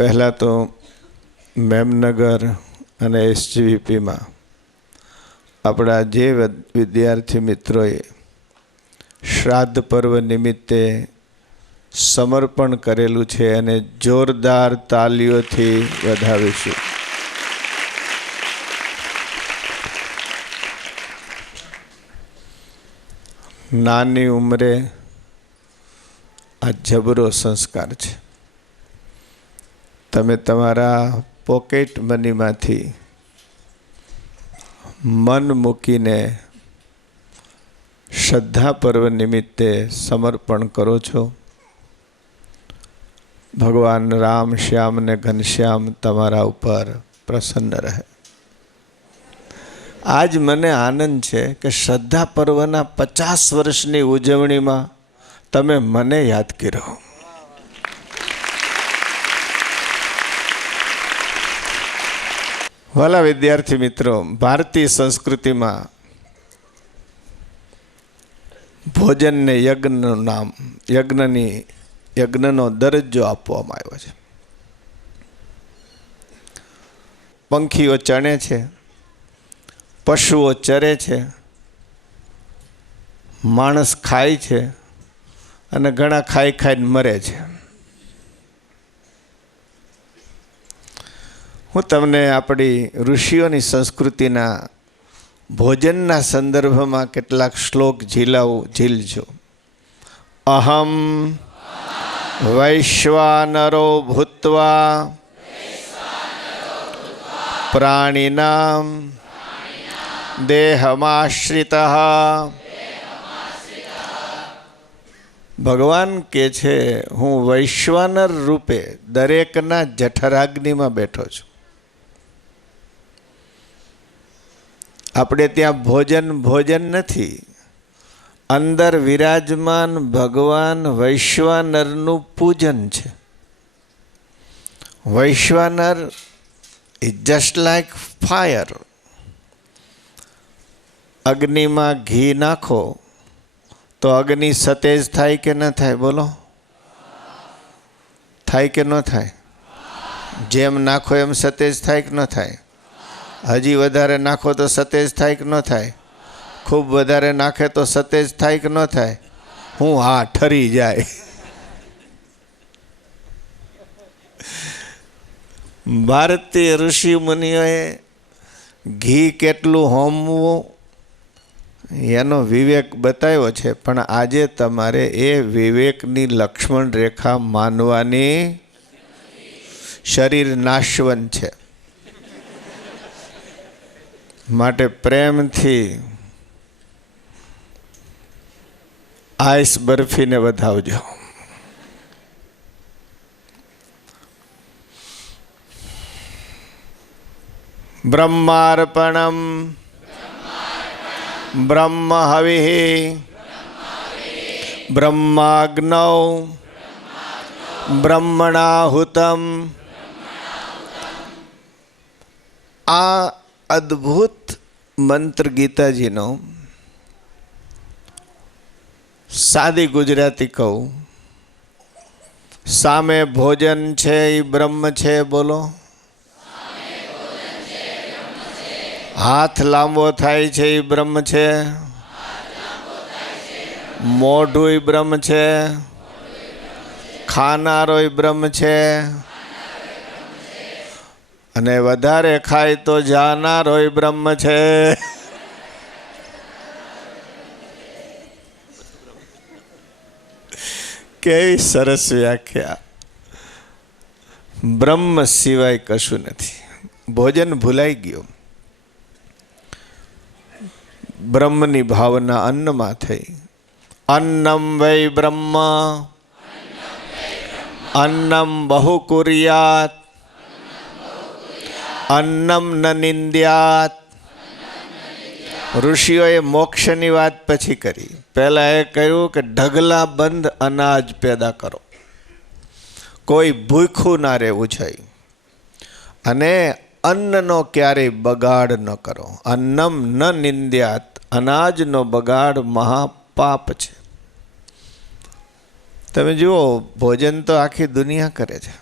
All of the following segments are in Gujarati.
પહેલાં તો મેમનગર અને એસજીવીપીમાં આપણા જે વિદ્યાર્થી મિત્રોએ શ્રાદ્ધ પર્વ નિમિત્તે સમર્પણ કરેલું છે અને જોરદાર તાલીઓથી વધાવીશું. નાની ઉંમરે આ જબરો સંસ્કાર છે. તમે તમારા પોકેટ મનીમાંથી મન મૂકીને શ્રદ્ધા પર્વ નિમિત્તે સમર્પણ કરો છો. ભગવાન રામ શ્યામ ને ઘનશ્યામ તમારા ઉપર પ્રસન્ન રહે. આજ મને આનંદ છે કે શ્રદ્ધા પર્વના 50 વર્ષની ઉજવણીમાં તમે મને યાદ કર્યો. વાલા વિદ્યાર્થી મિત્રો, ભારતીય સંસ્કૃતિમાં ભોજનને યજ્ઞનું નામ, યજ્ઞનો દરજ્જો આપવામાં આવ્યો છે. પંખીઓ ચણે છે, પશુઓ ચરે છે, માણસ ખાય છે અને ઘણા ખાઈ ખાઈને મરે છે. હું તમને આપણી ઋષિઓની સંસ્કૃતિના ભોજનના સંદર્ભમાં કેટલાક શ્લોક ઝીલજો. અહમ વૈશ્વાનરો ભૂત્વા પ્રાણિનામ દેહમાશ્રિતઃ. ભગવાન કહે છે, હું વૈશ્વાનર રૂપે દરેકના જઠરાગ્નિમાં બેઠો છું. આપણે ત્યાં ભોજન નથી, અંદર વિરાજમાન ભગવાન વૈશ્વાનરનું પૂજન છે. વૈશ્વાનર ઇઝ જસ્ટ લાઈક ફાયર. અગ્નિમાં ઘી નાખો તો અગ્નિ સતેજ થાય કે ન થાય? બોલો, થાય કે ન થાય? જેમ નાખો એમ સતેજ થાય કે ન થાય? હજી વધારે નાખો તો સતેજ થાય કે ન થાય? ખૂબ વધારે નાખે તો સતેજ થાય કે ન થાય? હા, ઠરી જાય. ભારતીય ઋષિ મુનિઓએ ઘી કેટલું હોમવું એનો વિવેક બતાવ્યો છે, પણ આજે તમારે એ વિવેકની લક્ષ્મણ રેખા માનવાની. શરીર નાશવંત છે, માટે પ્રેમથી આઈસ બરફીને વધાવજો. બ્રહ્માર્પણમ બ્રહ્મ હવિઃ બ્રહ્માગ્નૌ બ્રહ્મણાહુતમ. આ અદ્ભુત મંત્ર ગીતાજીનો સાદી ગુજરાતી કહું, સામે ભોજન છે એ બ્રહ્મ છે. બોલો, હાથ લાંબો થાય છે એ બ્રહ્મ છે, મોઢું બ્રહ્મ છે, ખાનારો બ્રહ્મ છે, અને વધારે ખાય તો જાનારો બ્રહ્મ છે. કેવી સરસ વ્યાખ્યા. બ્રહ્મ સિવાય કશું નથી. ભોજન ભૂલાઈ ગયું. બ્રહ્મની ભાવના અન્નમાં થઈ. અન્નમ વૈ બ્રહ્મ અન્નમ બહુ કુર્યાત અન્નમ ન નિંદ્યાત. ઋષિઓએ મોક્ષની વાત પછી કરી. પહેલાં એ કહ્યું કે ઢગલા બંધ અનાજ પેદા કરો, કોઈ ભૂખ્યું ના રહેવું જોઈએ, અને અન્નનો ક્યારેય બગાડ ન કરો. અન્નમ ન નિંદ્યાત. અનાજનો બગાડ મહાપાપ છે. તમે જુઓ, ભોજન તો આખી દુનિયા કરે છે.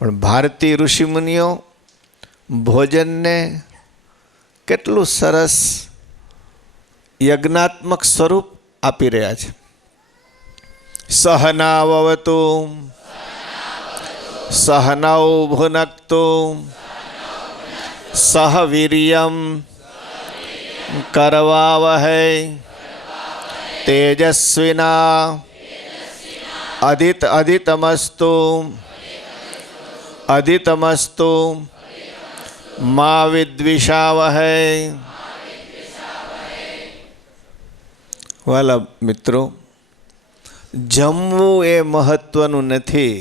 પણ ભારતીય ઋષિમુનિઓ ભોજનને કેટલું સરસ યજ્ઞાત્મક સ્વરૂપ આપી રહ્યા છે. સહનાવવતુ સહનૌ ભુનક્તુ સહ વીર્યમ કરવાવહૈ તેજસ્વિના અધિતમસ્તુ મા વિદ્વિષાવહૈ. વાલા મિત્રો, જમવું એ મહત્વનું નથી,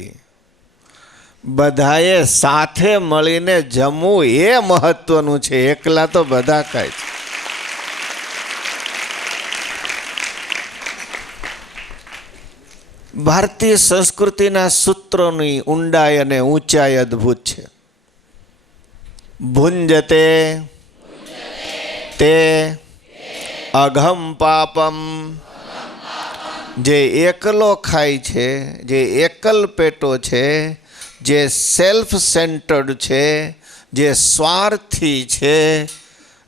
બધાએ સાથે મળીને જમવું એ મહત્વનું છે. એકલા તો બધા ખાય છે. ભારતીય સંસ્કૃતિના સૂત્રોની ઊંડાઈ અને ઊંચાઈ અદ્ભુત છે. ભુંજતે તે અઘમ પાપમ, જે એકલો ખાય છે, જે એકલ પેટો છે, જે સેલ્ફ સેન્ટર્ડ છે, જે સ્વાર્થી છે,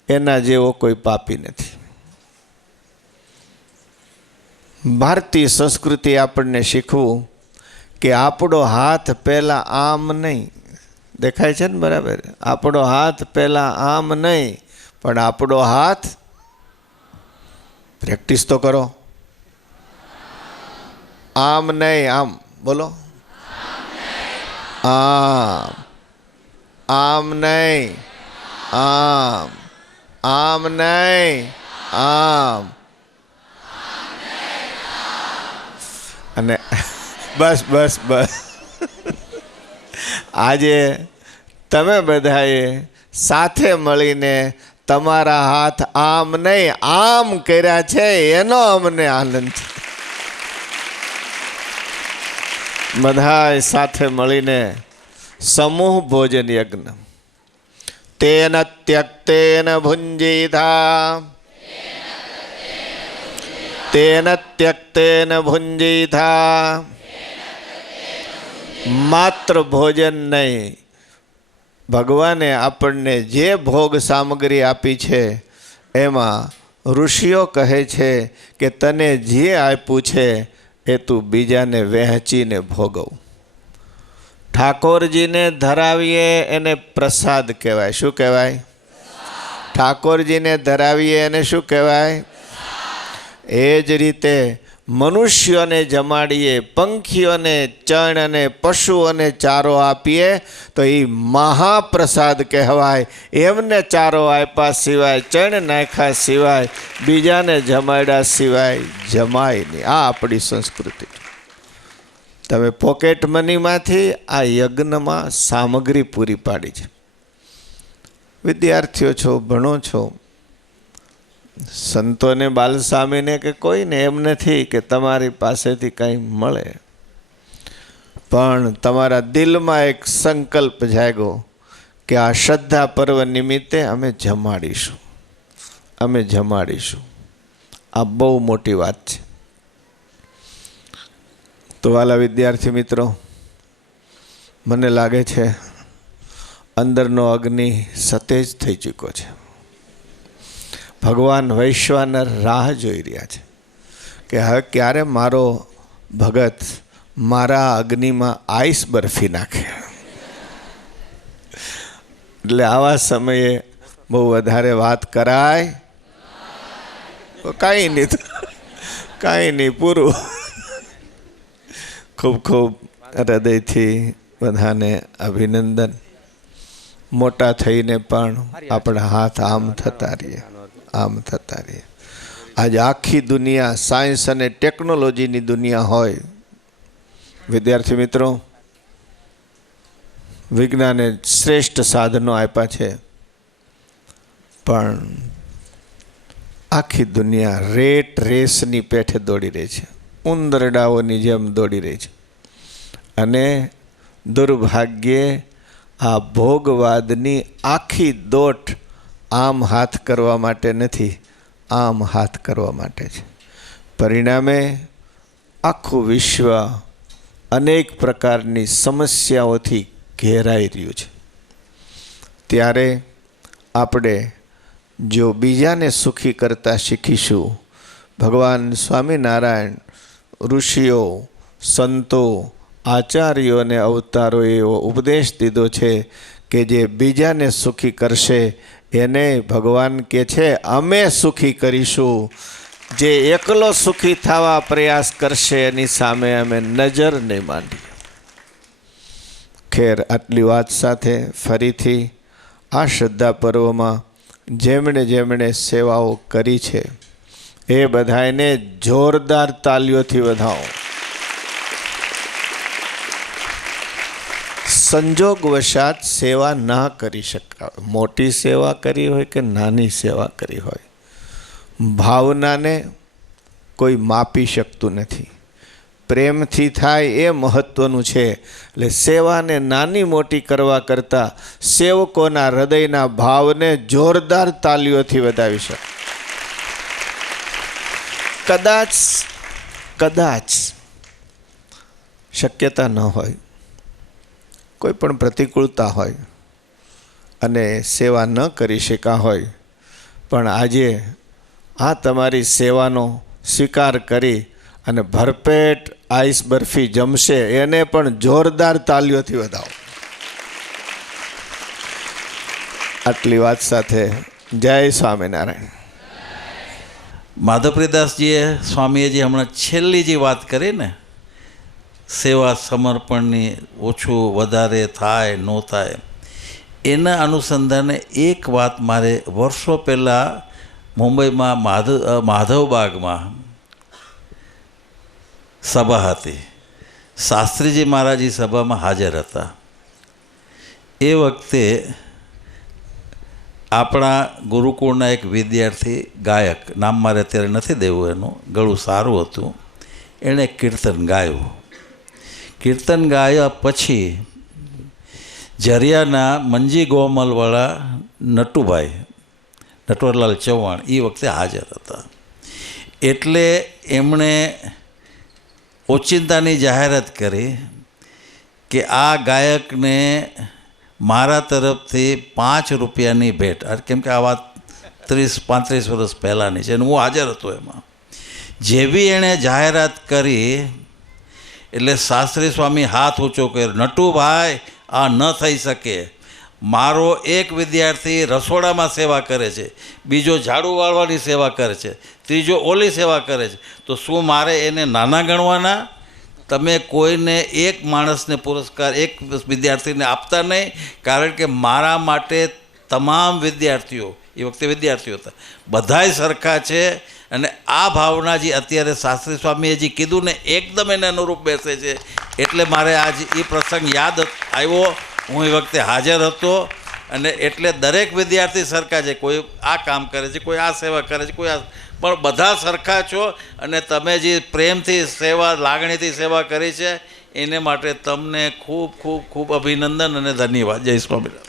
એના જેવો કોઈ પાપી નથી. ભારતીય સંસ્કૃતિ આપણને શીખવું કે આપણો હાથ પહેલાં આમ નહીં, દેખાય છે ને બરાબર? આપણો હાથ પહેલાં આમ નહીં, પણ આપણો હાથ, પ્રેક્ટિસ તો કરો, આમ નહીં, આમ બોલો, આમ નહીં, આમ નહીં, આમ. અને બસ બસ બસ, આજે તમે બધાએ સાથે મળીને તમારા હાથ આમ નહીં આમ કર્યા છે, એનો અમને આનંદ છે. બધાએ સાથે મળીને સમૂહ ભોજન યજ્ઞ. તેન ત્યક્તેન ભુંજીથા, તેન ત્યક્તેન ભુંજીથા. માત્ર ભોજન નહીં, ભગવાને આપણને જે ભોગ સામગ્રી આપી છે એમાં ઋષિઓ કહે છે કે તને જે આપ્યું છે એ તું બીજાને વહેંચીને ભોગવ. ઠાકોરજીને ધરાવીએ એને પ્રસાદ કહેવાય. શું કહેવાય? ઠાકોરજીને ધરાવીએ એને શું કહેવાય? એ જ રીતે મનુષ્યોને જમાડીએ, પંખીઓને ચણ અને પશુઓને ચારો આપીએ તો એ મહાપ્રસાદ કહેવાય. એમને ચારો આપ્યા સિવાય, ચણ નાખ્યા સિવાય, બીજાને જમાડ્યા સિવાય જમાય નહીં. આ આપણી સંસ્કૃતિ. તમે પોકેટ મનીમાંથી આ યજ્ઞમાં સામગ્રી પૂરી પાડી છે. વિદ્યાર્થીઓ છો, ભણો છો, સંતોને, બાલસ્વામીને કે કોઈને એમ નથી કે તમારી પાસેથી કંઈ મળે, પણ તમારા દિલમાં એક સંકલ્પ જાગ્યો કે આ શ્રદ્ધા પર્વ નિમિત્તે અમે જમાડીશું, અમે જમાડીશું. આ બહુ મોટી વાત છે. તો વાલા વિદ્યાર્થી મિત્રો, મને લાગે છે અંદરનો અગ્નિ સતેજ થઈ ચૂક્યો છે. ભગવાન વૈશ્વાનર રાહ જોઈ રહ્યા છે કે હવે ક્યારે મારો ભગત મારા અગ્નિમાં આઈસ બરફી નાખે. એટલે આવા સમયે બહુ વધારે વાત કરાય કાંઈ નહીં, કાંઈ નહીં, પૂરું. ખૂબ ખૂબ હૃદયથી બધાને અભિનંદન. મોટા થઈને પણ આપણા હાથ આમ થતા રહીએ, આમ થતા રહીએ. આજે આખી દુનિયા સાયન્સ અને ટેકનોલોજીની દુનિયા હોય. વિદ્યાર્થી મિત્રો, વિજ્ઞાને શ્રેષ્ઠ સાધનો આપ્યા છે, પણ આખી દુનિયા રેટ રેસની પેઠે દોડી રહી છે, ઉંદરડાઓની જેમ દોડી રહી છે. અને દુર્ભાગ્યે આ ભોગવાદની આખી દોટ આમ હાથ કરવા માટે નથી, આમ હાથ કરવા માટે છે. પરિણામે આખું વિશ્વ અનેક પ્રકારની સમસ્યાઓથી ઘેરાઈ રહ્યું છે. ત્યારે આપણે જો બીજાને સુખી કરતા શીખીશું, ભગવાન સ્વામિનારાયણ, ઋષિઓ, સંતો, આચાર્યોને અવતારોએ એવો ઉપદેશ દીધો છે કે જે બીજાને સુખી કરશે એને ભગવાન કહે છે અમે સુખી કરીશું. જે એકલો સુખી થવા પ્રયાસ કરશે એની સામે અમે નજર નહીં માંડીએ. ખેર, આટલી વાત સાથે ફરીથી આ શ્રદ્ધા પર્વમાં જેમણે જેમણે સેવાઓ કરી છે એ બધાને જોરદાર તાલીઓથી વધાવો. સંજોગવશાત સેવા ના કરી શકાય, મોટી સેવા કરી હોય કે નાની સેવા કરી હોય, ભાવનાને કોઈ માપી શકતું નથી. પ્રેમથી થાય એ મહત્વનું છે. એટલે સેવાને નાની મોટી કરવા કરતાં સેવકોના હૃદયના ભાવને જોરદાર તાલીઓથી વધાવી શકે. કદાચ શક્યતા ન હોય, કોઈ પણ પ્રતિકૂળતા હોય અને સેવા ન કરી શકા હોય, પણ આજે આ તમારી સેવાનો સ્વીકાર કરી અને ભરપેટ આઈસ બરફી જમશે એને પણ જોરદાર તાલીઓથી વધાવો. આટલી વાત સાથે જય સ્વામિનારાયણ. માધવપ્રિયદાસજીએ, સ્વામીએ જે હમણાં છેલ્લી જે વાત કરી ને, સેવા સમર્પણની, ઓછું વધારે થાય ન થાય, એના અનુસંધાને એક વાત મારે વર્ષો પહેલાં મુંબઈમાં માધવબાગમાં સભા હતી. શાસ્ત્રીજી મહારાજની સભામાં હાજર હતા. એ વખતે આપણા ગુરુકુળના એક વિદ્યાર્થી ગાયક, નામ મારે અત્યારે નથી દેવું, એનું ગળું સારું હતું, એણે કીર્તન ગાયું. કીર્તન ગાયા પછી ઝરિયાના મંજી ગોમલવાળા નટુભાઈ, નટવરલાલ ચૌહાણ, એ વખતે હાજર હતા. એટલે એમણે ઓચિંતાની જાહેરાત કરી કે આ ગાયકને મારા તરફથી 5 રૂપિયાની ભેટ, કેમ કે આ વાત 30-35 વર્ષ પહેલાંની છે અને હું હાજર હતો એમાં. જેવી એણે જાહેરાત કરી એટલે શાસ્ત્રી સ્વામી હાથ ઊંચો કર્યો, નટુભાઈ આ ન થઈ શકે. મારો એક વિદ્યાર્થી રસોડામાં સેવા કરે છે, બીજો ઝાડુ વાળવાની સેવા કરે છે, ત્રીજો ઓલી સેવા કરે છે, તો શું મારે એને નાના ગણવાના? તમે કોઈને એક માણસને પુરસ્કાર, એક વિદ્યાર્થીને આપતા નહીં, કારણ કે મારા માટે તમામ વિદ્યાર્થીઓ, એ વખતે વિદ્યાર્થીઓ હતા, બધાય સરખા છે. અને આ ભાવના જે અત્યારે શાસ્ત્રી સ્વામીએ જે કીધું ને એકદમ એને અનુરૂપ બેસે છે. એટલે મારે આજ એ પ્રસંગ યાદ આવ્યો. હું એ વખતે હાજર હતો અને એટલે દરેક વિદ્યાર્થી સરખા છે. કોઈ આ કામ કરે છે, કોઈ આ સેવા કરે છે, કોઈ આ, પણ બધા સરખા છો. અને તમે જે પ્રેમથી સેવા, લાગણીથી સેવા કરી છે એને માટે તમને ખૂબ ખૂબ ખૂબ અભિનંદન અને ધન્યવાદ. જય સ્વામિનારાયણ.